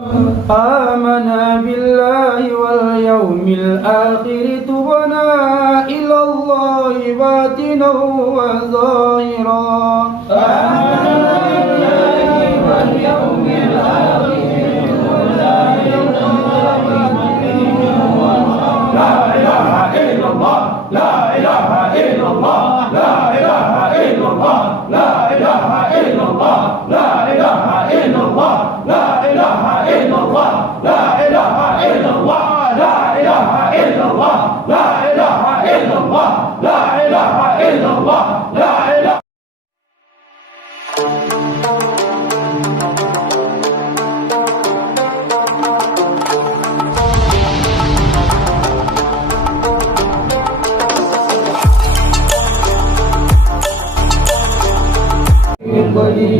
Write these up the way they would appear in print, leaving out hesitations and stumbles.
آمنا بالله واليوم الآخر تبنا إلى الله باطنا وظاهرا آمنا بالله واليوم الآخر تبنا إلى الله باطنا وظاهرا لا إله إلا الله لا إله إلا الله لا إله إلا الله لا إله إلا الله لا إله إلا الله لا إله إلا الله لا إله إلا الله لا إله إلا الله لا إله إلا الله لا إله إلا الله لا إله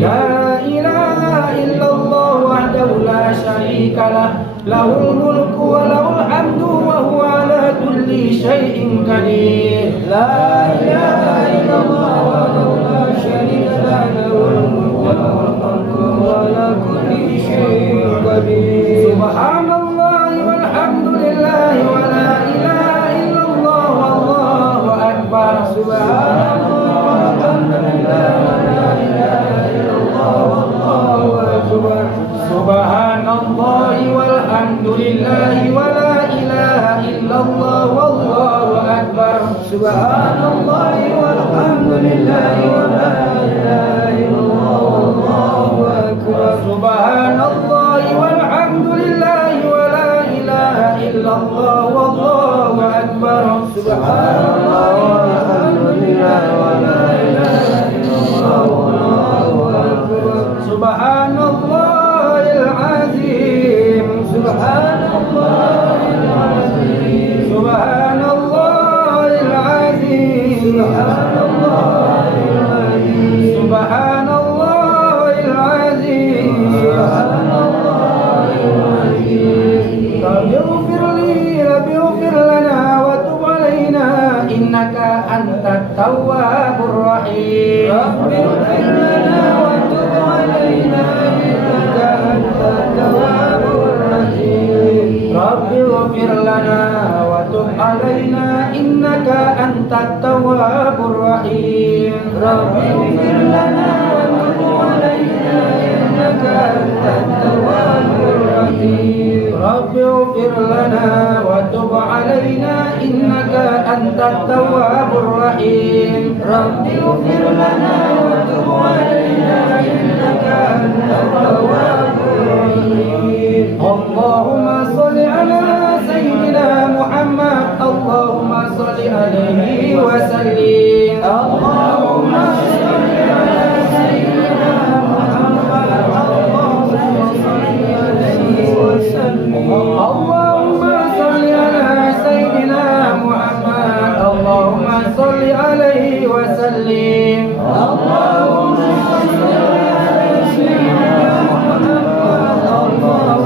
لا إله إلا الله وحده لا شريك له له الملك وله الحمد وهو على كل شيء قدير لا إله إلا الله وحده لا شريك له له الملك وله الحمد وهو على كل شيء قدير سبحان الله والحمد لله ولا إله إلا الله والله أكبر سبحان الله والحمد لله ولا إله إلا الله والله أكبر سبحان الله والحمد لله ولا إله إلا الله والله أكبر سبحان الله والحمد لله ولا إله إلا الله والله أكبر سبحان الله والحمد لله ولا إله إلا الله والله أكبر سبحان الله والحمد لله ولا إله إلا الله والله أكبر سبحان الله العظيم سبحان الله العظيم سبحان الله العظيم سبحان الله العظيم سبحان الله العظيم سبحان الله العظيم رب اغفر لي رب اغفر لنا وتب علينا إنك أنت التواب الرحيم رب اغفر لنا وتب علينا إنك أنت التواب الرحيم رب اغفر لنا وتب علينا إنك أنت التواب الرحيم رب اغفر لنا وتب علينا إنك أنت التواب الرحيم رب اغفر لنا وتب علينا إنك أنت التواب الرحيم رب اغفر لنا وتب علينا إنك أنت التواب الرحيم اللهم صل على سيدنا محمد اللهم صل عليه وسلم اللهم صل على سيدنا محمد اللهم صل عليه وسلم اللهم صل على سيدنا محمد اللهم صل عليه وسلم اللهم صل على سيدنا محمد اللهم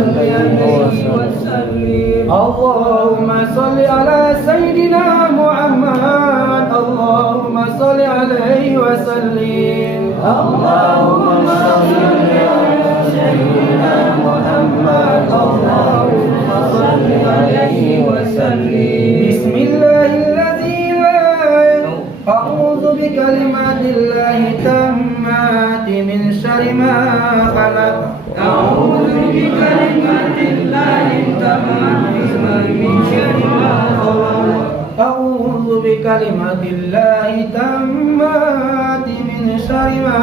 صل عليه وسلم اللهم صل على سيدنا محمد اللهم صل عليه وسلم اللهم صل على سيدنا محمد اللهم صل عليه وسلم بسم الله الذي لا أعوذ بكلمات الله التامات من شر ما خلق أعوذ بكلمات الله التامات من شر ما خلق أعوذ بكلمات الله التامات من شر ما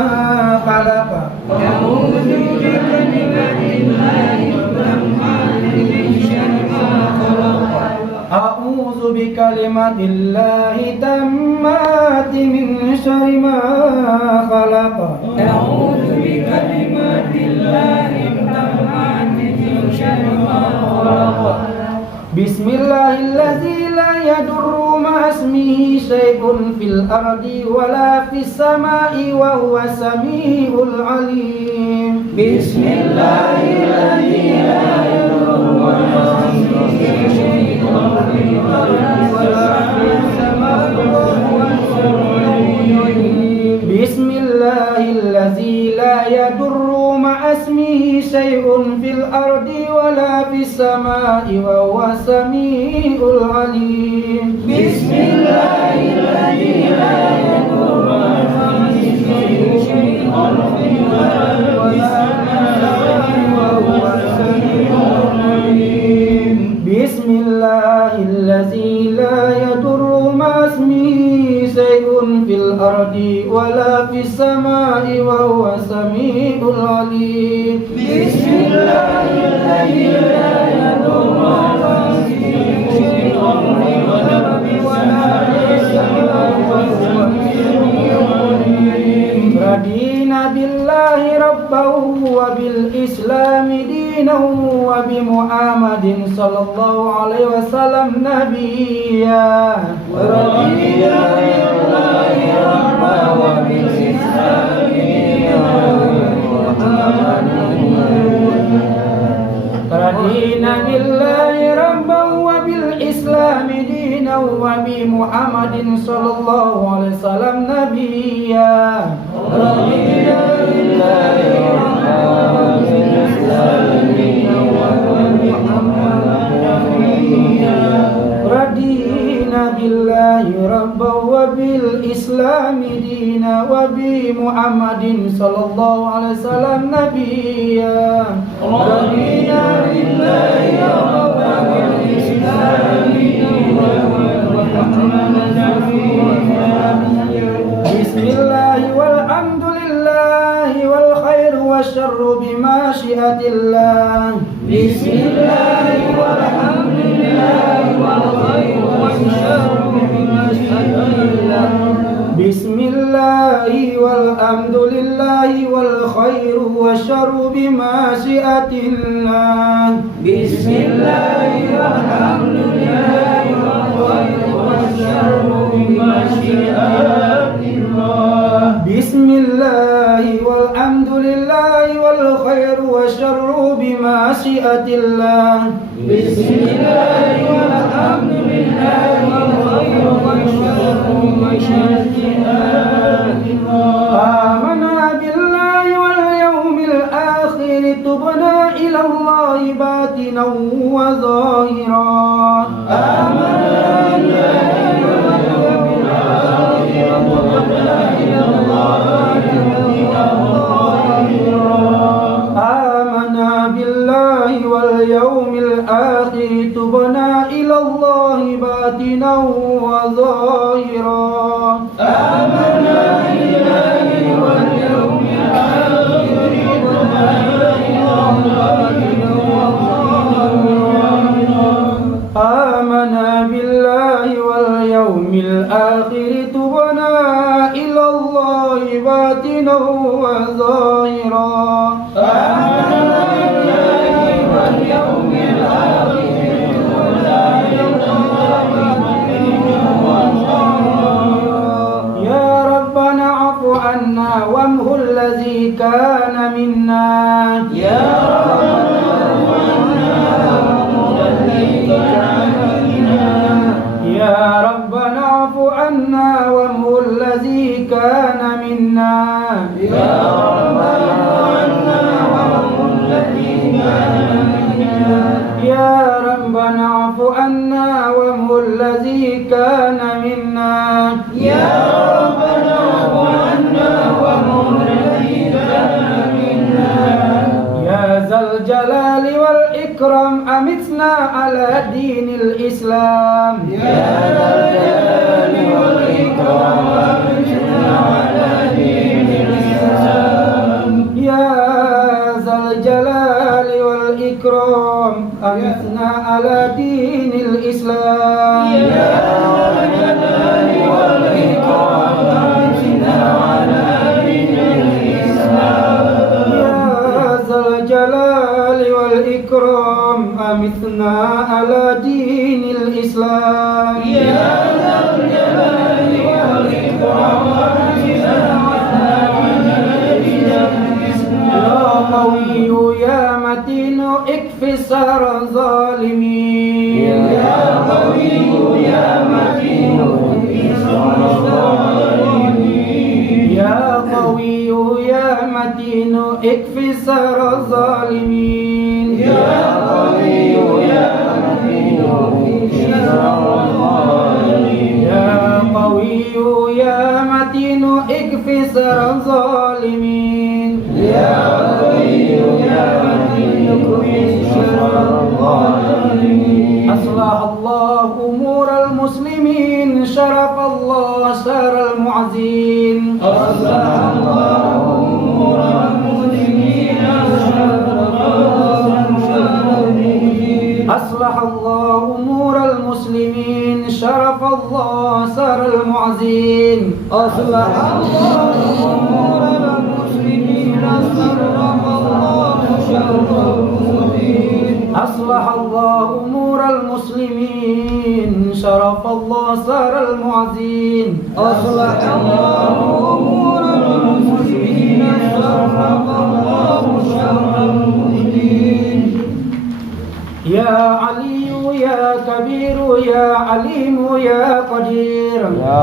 خلق أعوذ بكلمات الله التامات من شر ما خلق أعوذ بكلمات الله التامات من شر ما خلق أعوذ بكلمات الله التامات من شر ما خلق بسم الله الذي لا يضر مع اسمه شيء في الأرض ولا في السماء وهو السميع العليم بسم الله الذي لا يضر مع اسمه شيء في الأرض ولا في السماء وهو السميع العليم بسم الله الذي لا يضر مع اسمه شيء في الأرض ولا في السماء وهو السميع العليم. بسم الله الذي لا يضر مع اسمه شيء في الأرض ولا في السماء وهو السميع العليم. بسم الله الذي لا يضر مع اسمه شيء في الأرض ولا في السماء وهو السميع العليم. بسم الله الذي لا يضر مع اسمه شيء في الأرض ولا في السماء وهو السميع العليم. رضينا بالله ربا وبالإسلام دينا وبمحمد صلى الله عليه وسلم نبيا. ورضينا بالله ربا وبالإسلام دينا رضينا بالله ربا وبالإسلام دينا وبمحمد صلى الله عليه وسلم نبيا. رضينا بالله ربا وبالإسلام دينا وبمحمد نبيا. رضينا بالله ربا وبالإسلام دينا وبمحمد صلى الله عليه وسلم نبيا. رضينا بالله ربا وبالإسلام دينا وبمحمد نبيا. بسم الله والحمد لله والخير والشر بمشيئة الله. بسم الله والحمد لله والخير والشر بمشيئة الله. بسم الله والحمد لله والخير والشر بمشيئة الله. بسم الله والحمد لله والخير والشر بمشيئة الله. بسم الله والحمد لله والخير والشر بمشيئة الله. بسم الله والحمد لله والخير والشر بمشيئة الله. آمنا بالله واليوم الآخر تبنا إلى الله باطنا وظاهرا. آمنا بالله واليوم الآخر تبنا إلى الله باطنا وظاهرا. آمنا بالله واليوم الآخر تبنا إلى الله باطنا وظاهرا. آمنا بالله واليوم الآخر تبنا إلى الله باطنا وظاهرا. آمنا بالله واليوم الآخر تبنا إلى الله باطنا وظاهرا. آمنا بالله واليوم الآخر تبنا إلى الله باطنا وظاهرا. يا ربنا اعف عنا وامه الذي كان منا. يا ربنا الذي كان منا. يا ربنا اعف عنا وامه الذي كان منا. يا ربنا الذي كان منا. يا ربنا اعف عنا وامه الذي كان منا. يا ربنا عنا الذي كان منا. يا ذا الجلال والإكرام أمتنا على دين الإسلام. يا ذا الجلال والإكرام أمتنا على دين الإسلام. يا ذا الجلال والإكرام أمتنا على دين الإسلام. يا ذا الجلال والإكرام أمتنا على دين الإسلام. يا ذا الجلال والإكرام أمتنا على دين الإسلام. يا ذا الجلال والإكرام أمتنا على دين الإسلام. يا قوي يا متين اكفي سر الظالمين. يا قوي يا متين اكفي سر الظالمين. يا قوي يا متين اكفي سر الظالمين يا قوي يا متين اكفي سر الظالمين يا قوي يا متين اكفي سر الظالمين يا قوي يا متين اكفي سر الظالمين أصلح الله أمور المسلمين شرف الله سر المعزين أصلح الله أمور المسلمين أصلح الله أمور المسلمين شرف الله سر المعزين أصلح الله أمور المسلمين شرف الله شر المسلمين أصلح الله أمور المسلمين شرف الله سر المعزين أصلح الله أمور المسلمين شرف الله شر المسلمين يا علي يا كبير يا عليم يا قدير يا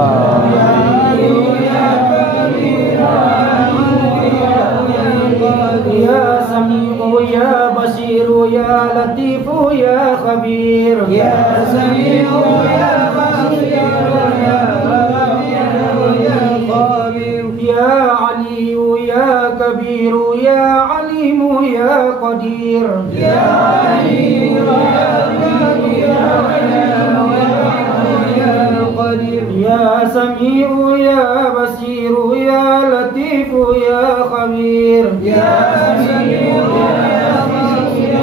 علي يا كبير يا سميع يا بصير يا لطيف يا خبير يا سميع يا بصير يا خبير يا خبير يا علي يا كبير يا عليم يا قدير يا علي يا كبير يا قدير يا سميع يا بصير يا لطيف يا خبير يا سميع يا بصير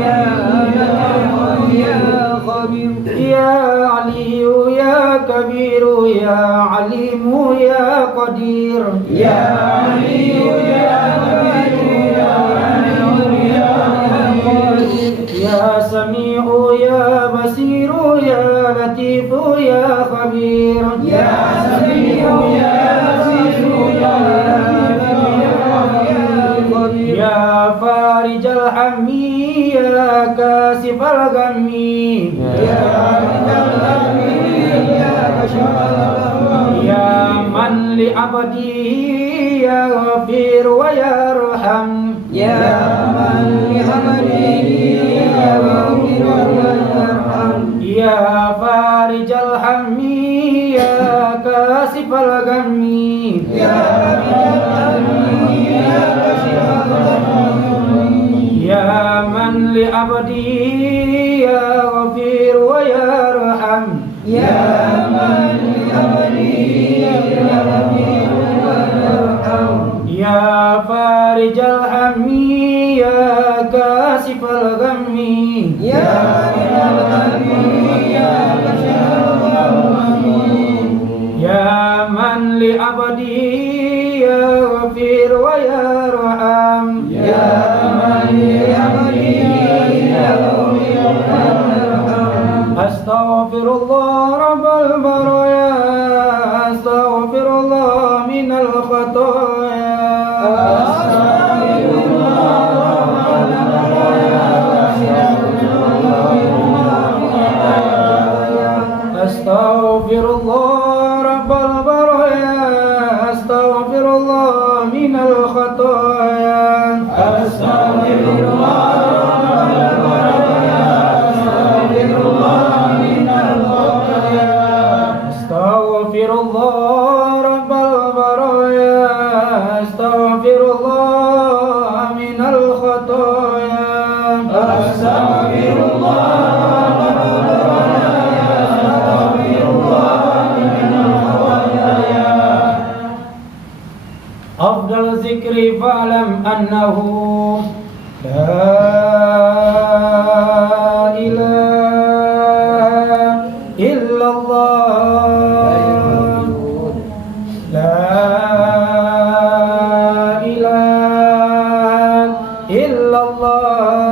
يا لطيف يا خبير يا علي يا كبير يا عليم يا قدير يا علي يا كبير يا عليم يا قدير يا سميع يا بصير يا لطيف يا خبير يا سميع يا بصير يا خبير يا فارج الهم يا كاشف الغم يا يا من لعبده يغفر ويرحم يا من لعبده يغفر ويرحم يا فارج الهم يا كاشف الغم يا يا من لعبده يغفر ويرحم يا من لعبده يغفر ويرحم يا فارج الهم يا كاشف الغم يا يا من لعبده يغفر ويرحم يا من لعبده يغفر ويرحم أستغفر الله رب البرايا أستغفر الله من الخطايا أستغفر الله رب البرايا أستغفر الله من الخطايا أستغفر الله من الخطايا أستغفر الله رب البرايا أستغفر الله من الخطايا أستغفر الله أفضل ذكر فاعلم أنه لا إله إلا الله لا إله إلا الله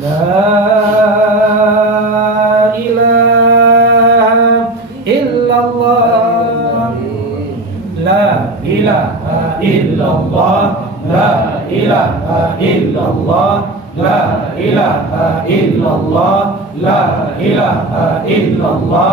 لا إله إلا الله لا إله إلا الله لا إله إلا الله لا إله إلا الله لا إله إلا الله